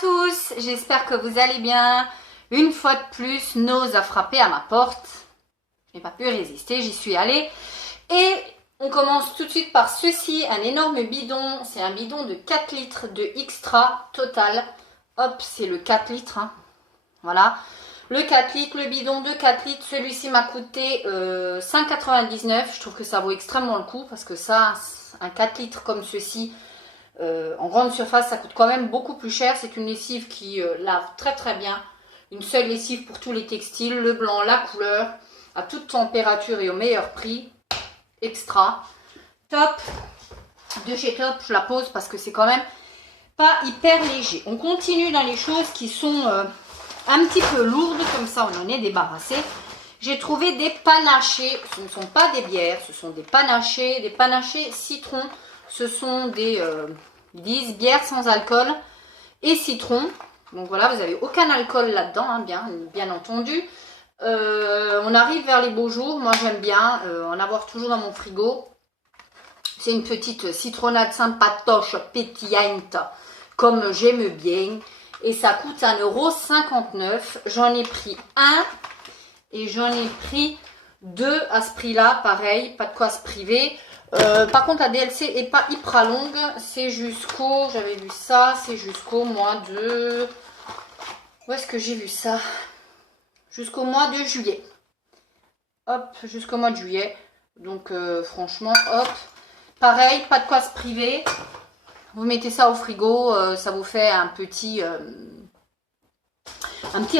tous, j'espère que vous allez bien. Une fois de plus, Nose a frappé à ma porte. Je n'ai pas pu résister, j'y suis allée. Et on commence tout de suite par ceci, un énorme bidon. C'est un bidon de 4 litres de extra total. Hop, c'est le 4 litres. Hein. Voilà. Le 4 litres, le bidon de 4 litres. Celui-ci m'a coûté 5,99 €. Je trouve que ça vaut extrêmement le coup parce que ça, un 4 litres comme ceci, en grande surface, ça coûte quand même beaucoup plus cher. C'est une lessive qui lave très très bien. Une seule lessive pour tous les textiles, le blanc, la couleur, à toute température et au meilleur prix. Extra. Top. De chez Top, je la pose parce que c'est quand même pas hyper léger. On continue dans les choses qui sont un petit peu lourdes, comme ça on en est débarrassé. J'ai trouvé des panachés. Ce ne sont pas des bières, ce sont des panachés citron. Ce sont des 10 bières sans alcool et citron. Donc voilà, vous n'avez aucun alcool là-dedans, hein, bien entendu. On arrive vers les beaux jours. Moi, j'aime bien en avoir toujours dans mon frigo. C'est une petite citronnade sympatoche, pétillante, comme j'aime bien. Et ça coûte 1,59 €. J'en ai pris un et j'en ai pris deux à ce prix-là. Pareil, pas de quoi se priver. Par contre, la DLC est pas hyper longue. C'est jusqu'au, j'avais vu ça, c'est jusqu'au mois de... Où est-ce que j'ai vu ça? Jusqu'au mois de juillet. Hop, jusqu'au mois de juillet. Donc, franchement, hop. Pareil, pas de quoi se priver. Vous mettez ça au frigo, ça vous fait un petit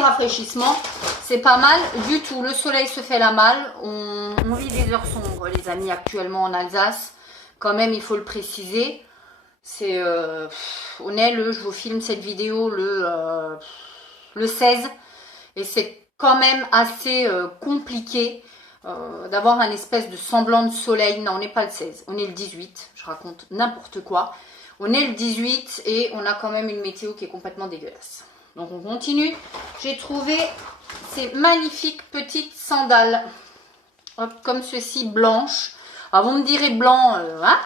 rafraîchissement. C'est pas mal du tout. Le soleil se fait la malle. On vit des heures sombres, les amis, actuellement en Alsace. Quand même, il faut le préciser. C'est, on est je vous filme cette vidéo le 16. Et c'est quand même assez compliqué d'avoir un espèce de semblant de soleil. Non, on n'est pas le 16, on est le 18. Je raconte n'importe quoi. On est le 18 et on a quand même une météo qui est complètement dégueulasse. Donc on continue. J'ai trouvé ces magnifiques petites sandales. Hop, comme ceci, blanches. Alors vous me direz blanc, hein,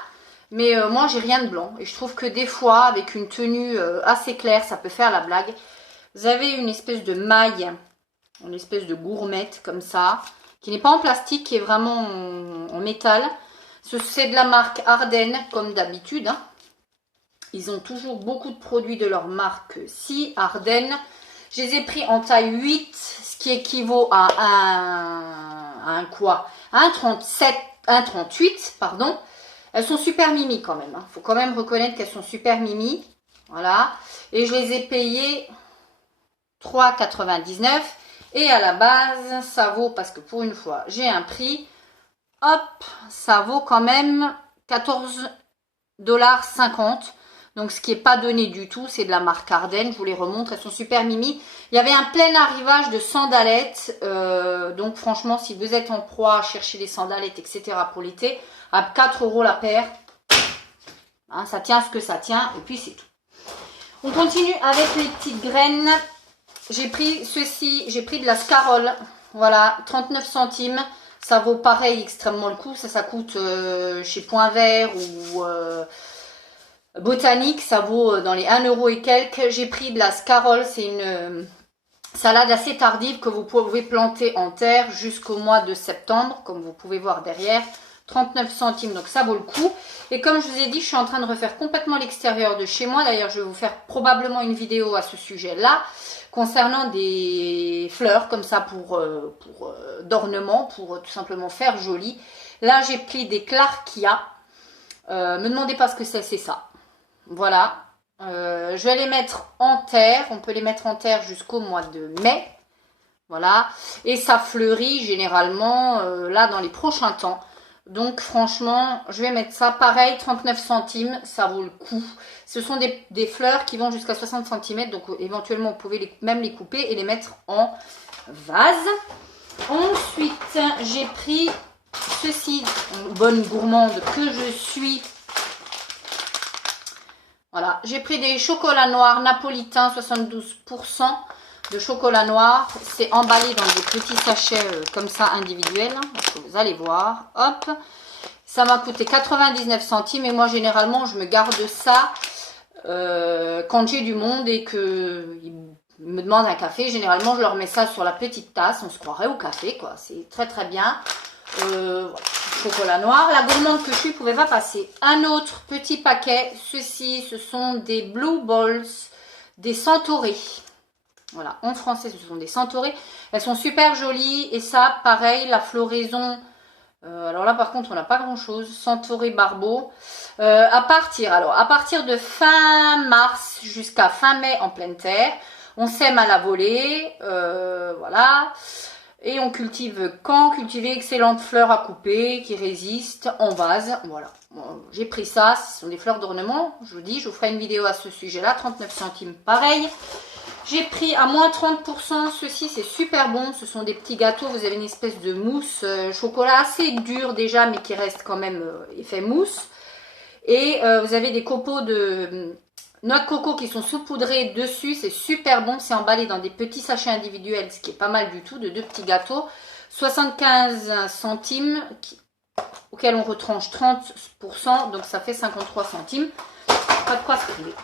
mais moi j'ai rien de blanc. Et je trouve que des fois, avec une tenue assez claire, ça peut faire la blague. Vous avez une espèce de maille, une espèce de gourmette comme ça, qui n'est pas en plastique, qui est vraiment en métal. C'est de la marque Ardennes, comme d'habitude, hein. Ils ont toujours beaucoup de produits de leur marque Ardennes. Je les ai pris en taille 8, ce qui équivaut à un quoi? Un 37, un 38, pardon. Elles sont super mimi quand même. Faut quand même reconnaître qu'elles sont super mimi. Voilà. Et je les ai payées 3,99 €. Et à la base, ça vaut, parce que pour une fois, j'ai un prix. Hop, ça vaut quand même 14,50 $. Donc, ce qui n'est pas donné du tout, c'est de la marque Ardennes. Je vous les remontre, elles sont super mimi. Il y avait un plein arrivage de sandalettes. Donc, franchement, si vous êtes en proie à chercher des sandalettes, etc. pour l'été, à 4 € la paire, hein, ça tient ce que ça tient. Et puis, c'est tout. On continue avec les petites graines. J'ai pris ceci, j'ai pris de la Scarole. Voilà, 39 centimes. Ça vaut pareil extrêmement le coup. Ça coûte chez Point Vert ou... Botanique, ça vaut dans les 1 € et quelques. J'ai pris de la Scarole, c'est une salade assez tardive que vous pouvez planter en terre jusqu'au mois de septembre, comme vous pouvez voir derrière. 39 centimes, donc ça vaut le coup. Et comme je vous ai dit, je suis en train de refaire complètement l'extérieur de chez moi. D'ailleurs, je vais vous faire probablement une vidéo à ce sujet-là, concernant des fleurs comme ça pour d'ornement, pour tout simplement faire joli. Là, j'ai pris des Clarkia. Me demandez pas ce que c'est ça. Voilà, je vais les mettre en terre. On peut les mettre en terre jusqu'au mois de mai. Voilà, et ça fleurit généralement là dans les prochains temps. Donc franchement, je vais mettre ça pareil, 39 centimes, ça vaut le coup. Ce sont des fleurs qui vont jusqu'à 60 cm, donc éventuellement vous pouvez même les couper et les mettre en vase. Ensuite, j'ai pris ceci, bonne gourmande que je suis. Voilà, j'ai pris des chocolats noirs napolitains, 72% de chocolat noir. C'est emballé dans des petits sachets comme ça individuels. Vous allez voir, hop. Ça m'a coûté 99 centimes et moi généralement je me garde ça Quand j'ai du monde et qu'ils me demandent un café, généralement je leur mets ça sur la petite tasse, on se croirait au café quoi, c'est très très bien. Voilà. Chocolat noir, la gourmande que je suis ne pouvait pas passer. Un autre petit paquet, ceci, ce sont des Blue Balls, des centaurées. Voilà, en français ce sont des centaurées, elles sont super jolies et ça pareil, la floraison... alors là par contre on n'a pas grand chose, Centauré Barbeau, à partir de fin mars jusqu'à fin mai en pleine terre, on sème à la volée, voilà, et on cultive cultiver excellentes fleurs à couper qui résistent en vase, voilà, bon, j'ai pris ça, ce sont des fleurs d'ornement, je vous dis, je vous ferai une vidéo à ce sujet là, 39 centimes pareil. J'ai pris à moins 30%, ceci c'est super bon, ce sont des petits gâteaux, vous avez une espèce de mousse chocolat assez dur déjà mais qui reste quand même effet mousse. Et vous avez des copeaux de noix de coco qui sont saupoudrés dessus, c'est super bon, c'est emballé dans des petits sachets individuels, ce qui est pas mal du tout, de 2 petits gâteaux. 75 centimes auxquels on retranche 30%, donc ça fait 53 centimes, pas de quoi se priver.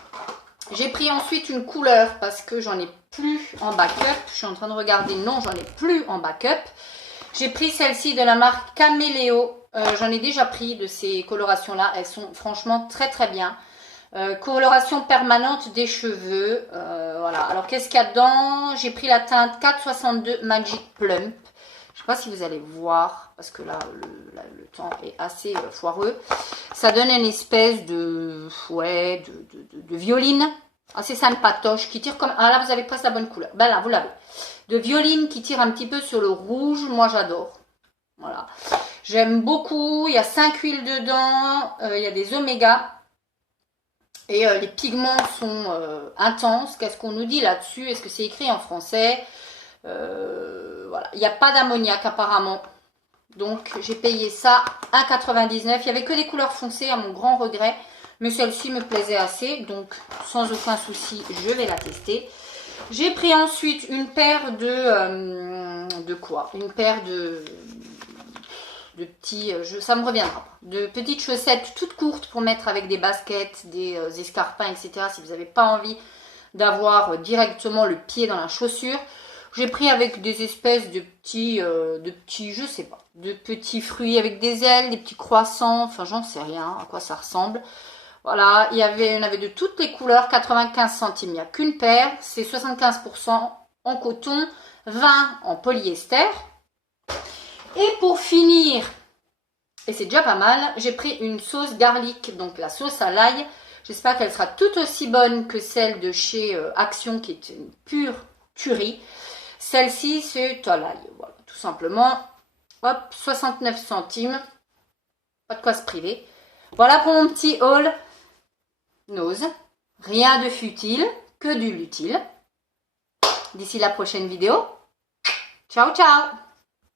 J'ai pris ensuite une couleur parce que j'en ai plus en backup. Je suis en train de regarder. Non, j'en ai plus en backup. J'ai pris celle-ci de la marque Caméléo. J'en ai déjà pris de ces colorations-là. Elles sont franchement très très bien. Coloration permanente des cheveux. Voilà. Alors qu'est-ce qu'il y a dedans? J'ai pris la teinte 462 Magic Plump. Je ne sais pas si vous allez voir parce que là le temps est assez foireux. Ça donne une espèce de violine assez sympatoche qui tire comme... Ah là vous avez presque la bonne couleur. Ben là vous l'avez. De violine qui tire un petit peu sur le rouge. Moi j'adore. Voilà. J'aime beaucoup. Il y a 5 huiles dedans. Il y a des oméga. Et les pigments sont intenses. Qu'est-ce qu'on nous dit là-dessus? Est-ce que c'est écrit en français? Voilà. Il n'y a pas d'ammoniac apparemment. Donc j'ai payé ça 1,99. Il n'y avait que des couleurs foncées à mon grand regret. Mais celle-ci me plaisait assez. Donc sans aucun souci, je vais la tester. J'ai pris ensuite une paire de quoi? Une paire de petits, ça me reviendra pas, de petites chaussettes toutes courtes pour mettre avec des baskets, des escarpins, etc. Si vous n'avez pas envie d'avoir directement le pied dans la chaussure. J'ai pris avec des espèces de petits, je sais pas, de petits fruits avec des ailes, des petits croissants, enfin j'en sais rien à quoi ça ressemble. Voilà, on avait de toutes les couleurs, 95 centimes, il n'y a qu'une paire, c'est 75% en coton, 20 en polyester. Et pour finir, et c'est déjà pas mal, j'ai pris une sauce garlic, donc la sauce à l'ail. J'espère qu'elle sera tout aussi bonne que celle de chez Action, qui est une pure tuerie. Celle-ci, c'est à l'ail, voilà, tout simplement. Hop, 69 centimes. Pas de quoi se priver. Voilà pour mon petit haul Nose. Rien de futile, que du lutile. D'ici la prochaine vidéo. Ciao, ciao!